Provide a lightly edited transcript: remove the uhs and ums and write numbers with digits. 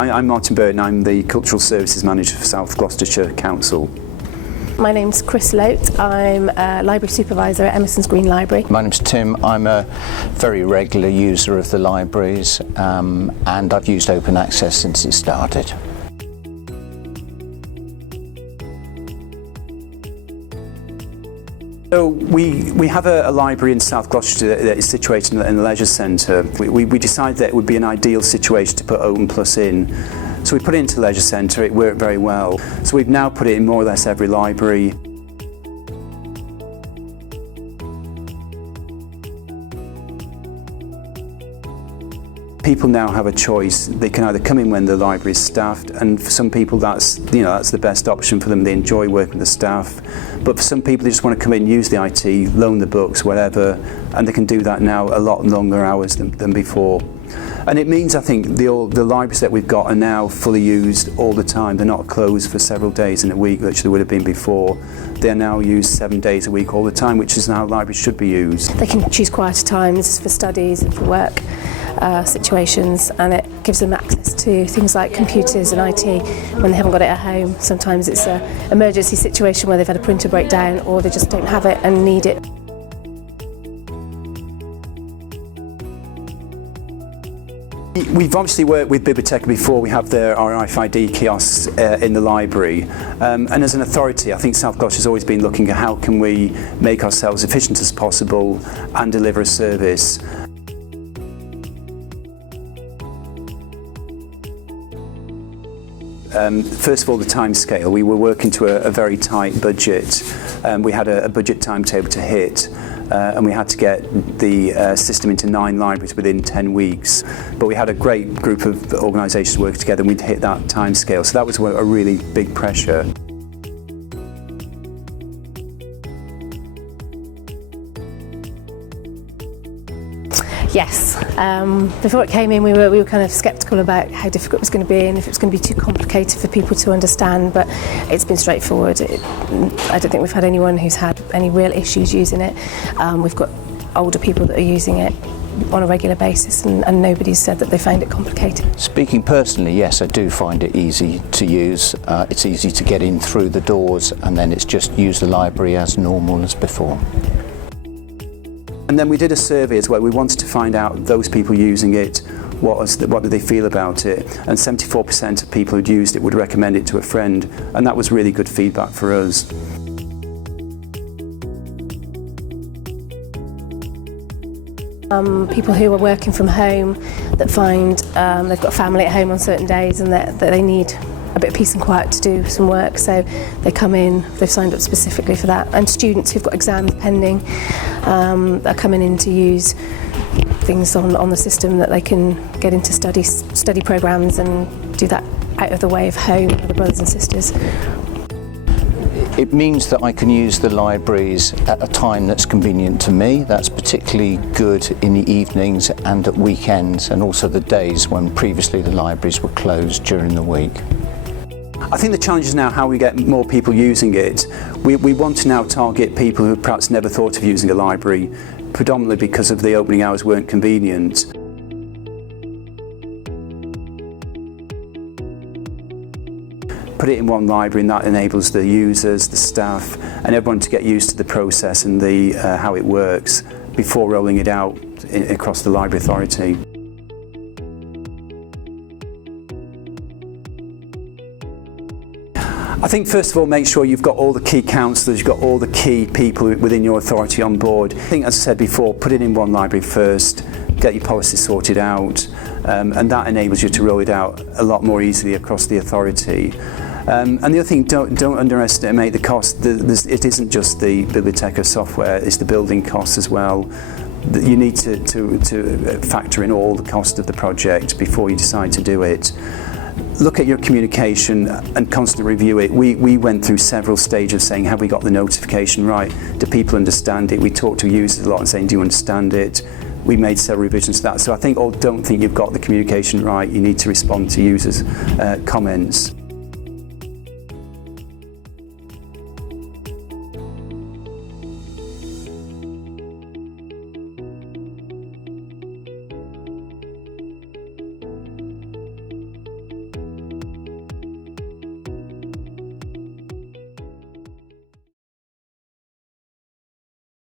I'm Martin Burton, I'm the Cultural Services Manager for South Gloucestershire Council. My name's Chris Lote, I'm a Library Supervisor at Emerson's Green Library. My name's Tim, I'm a very regular user of the libraries and I've used open access since it started. So we have a library in South Gloucestershire that is situated in the leisure centre. We decided that it would be an ideal situation to put Open Plus in. So we put it into the leisure centre, it worked very well. So we've now put it in more or less every library. People now have a choice. They can either come in when the library is staffed, and for some people that's the best option for them. They enjoy working with the staff. But for some people they just want to come in, use the IT, loan the books, whatever, and they can do that now a lot longer hours than before. And it means, I think, the libraries that we've got are now fully used all the time. They're not closed for several days in a week, which they would have been before. They're now used 7 days a week all the time, which is how libraries should be used. They can choose quieter times for studies and for work situations, and it gives them access to things like computers and IT when they haven't got it at home. Sometimes it's an emergency situation where they've had a printer break down or they just don't have it and need it. We've obviously worked with Bibliotheca before. We have our RFID kiosks in the library, and as an authority I think South Gloucestershire has always been looking at how can we make ourselves efficient as possible and deliver a service. First of all, the timescale. We were working to a very tight budget. We had a budget timetable to hit, and we had to get the system into 9 libraries within 10 weeks. But we had a great group of organisations working together, and we'd hit that timescale. So that was a really big pressure. Yes, before it came in we were kind of sceptical about how difficult it was going to be and if it was going to be too complicated for people to understand, but it's been straightforward. I don't think we've had anyone who's had any real issues using it. We've got older people that are using it on a regular basis and nobody's said that they find it complicated. Speaking personally, yes, I do find it easy to use. It's easy to get in through the doors and then it's just use the library as normal as before. And then we did a survey as well. We wanted to find out those people using it, what did they feel about it, and 74% of people who'd used it would recommend it to a friend, and that was really good feedback for us. People who are working from home that find they've got family at home on certain days and that they need a bit of peace and quiet to do some work, so they come in, they've signed up specifically for that. And students who've got exams pending are coming in to use things on the system that they can get into study programmes and do that out of the way of home with the brothers and sisters. It means that I can use the libraries at a time that's convenient to me. That's particularly good in the evenings and at weekends, and also the days when previously the libraries were closed during the week. I think the challenge is now how we get more people using it. We want to now target people who perhaps never thought of using a library, predominantly because of the opening hours weren't convenient. Put it in one library and that enables the users, the staff and everyone to get used to the process and how it works before rolling it out across the library authority. I think first of all make sure you've got all the key councillors, you've got all the key people within your authority on board. I think, as I said before, put it in one library first, get your policy sorted out, and that enables you to roll it out a lot more easily across the authority. And the other thing, don't underestimate the cost. It isn't just the Bibliotheca software, it's the building costs as well. You need to factor in all the cost of the project before you decide to do it. Look at your communication and constantly review it. We went through several stages of saying, have we got the notification right? Do people understand it? We talked to users a lot and saying, do you understand it? We made several revisions to that. So I think, don't think you've got the communication right. You need to respond to users' comments.